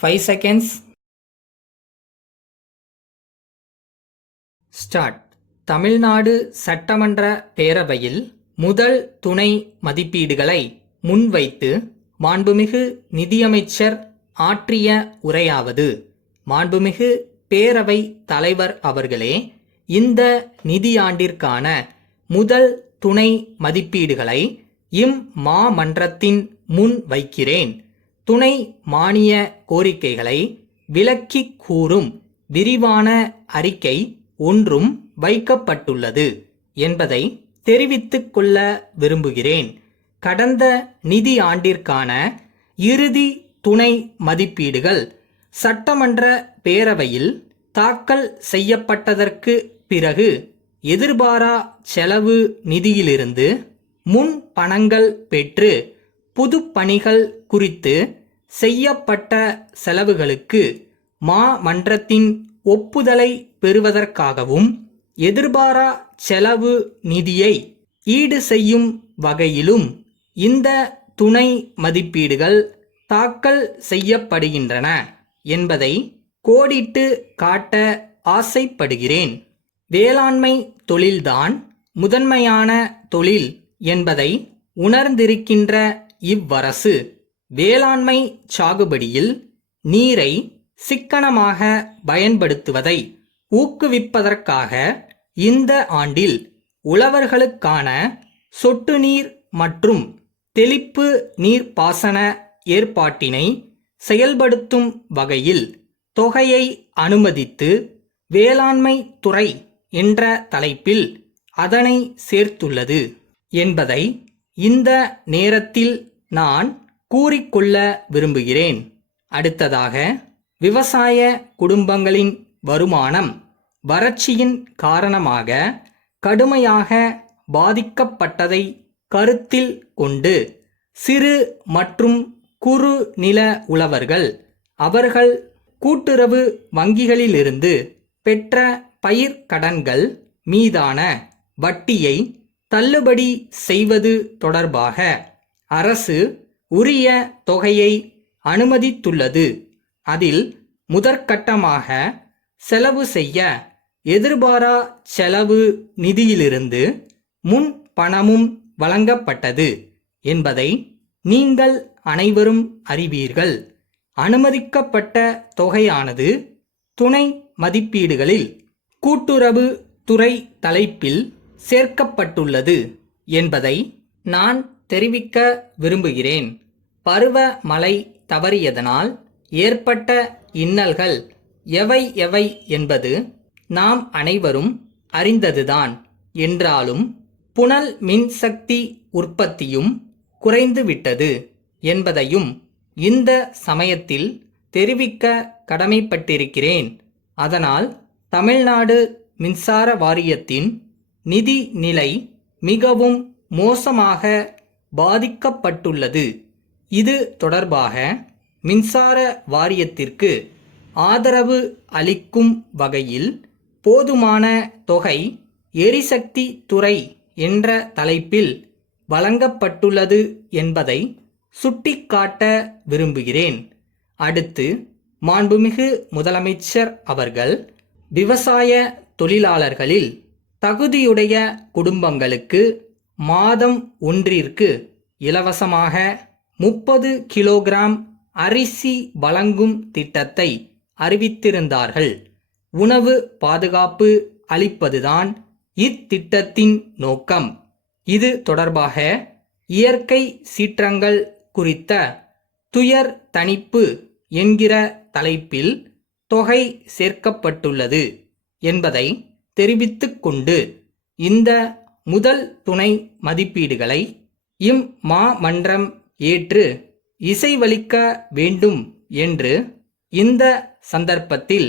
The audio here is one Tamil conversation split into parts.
5 seconds. ஸ்டார்ட். தமிழ்நாடு சட்டமன்ற பேரவையில் முதல் துணை மதிப்பீடுகளை முன்வைத்து மாண்புமிகு நிதியமைச்சர் ஆற்றிய உரையாவது: மாண்புமிகு பேரவை தலைவர் அவர்களே, இந்த நிதியாண்டிற்கான முதல் துணை மதிப்பீடுகளை இம்மாமன்றத்தின் முன் வைக்கிறேன். துணை மானிய கோரிக்கைகளை விளக்கிக் கூறும் விரிவான அறிக்கை ஒன்றும் வைக்கப்பட்டுள்ளது என்பதை தெரிவித்துக் கொள்ள விரும்புகிறேன். கடந்த நிதி ஆண்டிற்கான இறுதி துணை மதிப்பீடுகள் சட்டமன்ற பேரவையில் தாக்கல் செய்யப்பட்டதற்கு பிறகு எதிர்பாரா செலவு நிதியிலிருந்து முன் பணங்கள் பெற்று புதுப்பணிகள் குறித்து செய்யப்பட்ட செலவுகளுக்கு மாமன்றத்தின் ஒப்புதலை பெறுவதற்காகவும் எதிர்பாரா செலவு நிதியை ஈடு செய்யும் வகையிலும் இந்த துணை மதிப்பீடுகள் தாக்கல் செய்யப்படுகின்றன என்பதை கோடிட்டு காட்ட ஆசைப்படுகிறேன். வேளாண்மை தொழில்தான் முதன்மையான தொழில் என்பதை உணர்ந்திருக்கின்ற இவ்வரசு வேளாண்மை சாகுபடியில் நீரை சிக்கனமாக பயன்படுத்துவதை ஊக்குவிப்பதற்காக இந்த ஆண்டில் உழவர்களுக்கான சொட்டு நீர் மற்றும் தெளிப்பு நீர்ப்பாசன ஏற்பாட்டினை செயல்படுத்தும் வகையில் தொகையை அனுமதித்து வேளாண்மை துறை என்ற தலைப்பில் அதனை சேர்த்துள்ளது என்பதை இந்த நேரத்தில் நான் கூறிக்கொள்ள விரும்புகிறேன். அடுத்ததாக, விவசாய குடும்பங்களின் வருமானம் வறட்சியின் காரணமாக கடுமையாக பாதிக்கப்பட்டதை கருத்தில் கொண்டு சிறு மற்றும் குறு நில உழவர்கள் அவர்கள் கூட்டுறவு வங்கிகளிலிருந்து பெற்ற பயிர் கடன்கள் மீதான வட்டியை தள்ளுபடி செய்வது தொடர்பாக அரசு உரிய தொகையை அனுமதித்துள்ளது. அதில் முதற்கட்டமாக செலவு செய்ய எதிர்பாரா செலவு நிதியிலிருந்து முன் பணமும் வழங்கப்பட்டது என்பதை நீங்கள் அனைவரும் அறிவீர்கள். அனுமதிக்கப்பட்ட தொகையானது துணை மதிப்பீடுகளில் கூட்டுறவு துறை தலைப்பில் சேர்க்கப்பட்டுள்ளது என்பதை நான் தெரிவிக்க விரும்புகிறேன். பருவ மழை தவறியதனால் ஏற்பட்ட இன்னல்கள் எவை எவை என்பது நாம் அனைவரும் அறிந்ததுதான். என்றாலும் புனல் மின்சக்தி உற்பத்தியும் குறைந்துவிட்டது என்பதையும் இந்த சமயத்தில் தெரிவிக்க கடமைப்பட்டிருக்கிறேன். அதனால் தமிழ்நாடு மின்சார வாரியத்தின் நிதி நிலை மிகவும் மோசமாக பாதிக்கப்பட்டுள்ளது. இது தொடர்பாக மின்சார வாரியத்திற்கு ஆதரவு அளிக்கும் வகையில் போதுமான தொகை எரிசக்தி துறை என்ற தலைப்பில் வழங்கப்பட்டுள்ளது என்பதை சுட்டிக்காட்ட விரும்புகிறேன். அடுத்து, மாண்புமிகு முதலமைச்சர் அவர்கள் விவசாய தொழிலாளர்களில் தகுதியுடைய குடும்பங்களுக்கு மாதம் ஒன்றிற்கு இலவசமாக 30 கிலோகிராம் அரிசி வழங்கும் திட்டத்தை அறிவித்திருந்தார்கள். உணவு பாதுகாப்பு அளிப்பதுதான் இத்திட்டத்தின் நோக்கம். இது தொடர்பாக இயற்கை சீற்றங்கள் குறித்த துயர் தணிப்பு என்கிற தலைப்பில் தொகை சேர்க்கப்பட்டுள்ளது என்பதை தெரிவித்துக் கொண்டு இந்த முதல் துணை மதிப்பீடுகளை இம்மாமன்றம் ஏற்று இசைவளிக்க வேண்டும் என்று இந்த சந்தர்ப்பத்தில்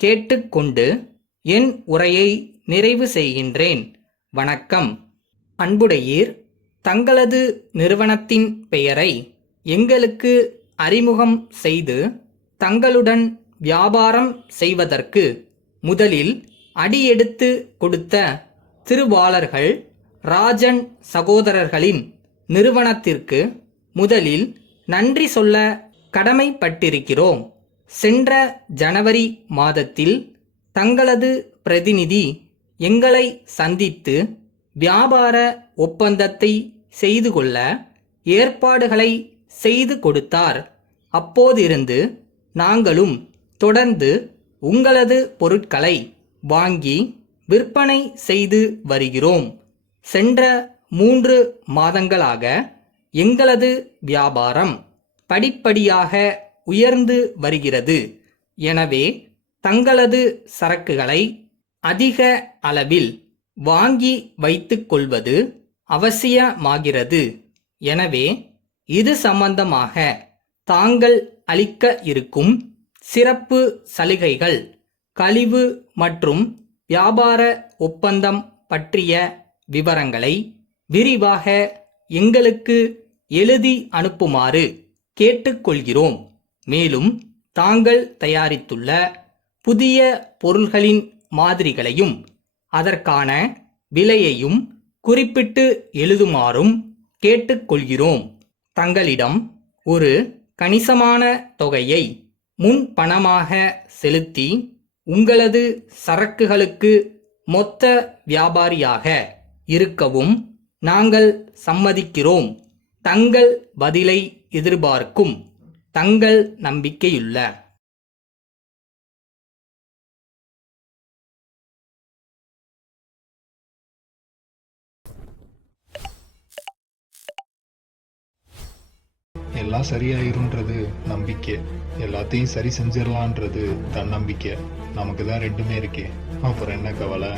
கேட்டுக்கொண்டு என் உரையை நிறைவு செய்கின்றேன். வணக்கம். அன்புடையீர், தங்களது நிறுவனத்தின் பெயரை எங்களுக்கு அறிமுகம் செய்து தங்களுடன் வியாபாரம் செய்வதற்கு முதலில் அடியெடுத்து கொடுத்த திருவாளர்கள் ராஜன் சகோதரர்களின் நிறுவனத்திற்கு முதலில் நன்றி சொல்ல கடமைப்பட்டிருக்கிறோம். சென்ற ஜனவரி மாதத்தில் தங்களது பிரதிநிதி எங்களை சந்தித்து வியாபார ஒப்பந்தத்தை செய்து கொள்ள ஏற்பாடுகளை செய்து கொடுத்தார். அப்போதிருந்து நாங்களும் தொடர்ந்து உங்களது பொருட்களை வாங்கி விற்பனை செய்து வருகிறோம். சென்ற 3 மாதங்களாக எங்களது வியாபாரம் படிப்படியாக உயர்ந்து வருகிறது. எனவே தங்களது சரக்குகளை அதிக அளவில் வாங்கி வைத்துக் கொள்வது அவசியமாகிறது. எனவே இது சம்பந்தமாக தாங்கள் அளிக்க இருக்கும் சிறப்பு சலுகைகள், கழிவு மற்றும் வியாபார ஒப்பந்தம் பற்றிய விவரங்களை விரிவாக எங்களுக்கு எழுதி அனுப்புமாறு கேட்டுக்கொள்கிறோம். மேலும் தாங்கள் தயாரித்துள்ள புதிய பொருள்களின் மாதிரிகளையும் அதற்கான விலையையும் குறிப்பிட்டு எழுதுமாறும் கேட்டுக்கொள்கிறோம். தங்களிடம் ஒரு கணிசமான தொகையை முன் பணமாக செலுத்தி உங்களது சரக்குகளுக்கு மொத்த வியாபாரியாக இருக்கவும் நாங்கள் சம்மதிக்கிறோம். தங்கள் பதிலை எதிர்பார்க்கும். தங்கள் நம்பிக்கையுள்ள எல்லாம் சரியாயிரும்ன்றது நம்பிக்கை, எல்லாத்தையும் சரி செஞ்சிடலான்றது தன்னம்பிக்கை. நமக்கு தான் ரெண்டுமே இருக்கே, அப்புறம் என்ன கவலை?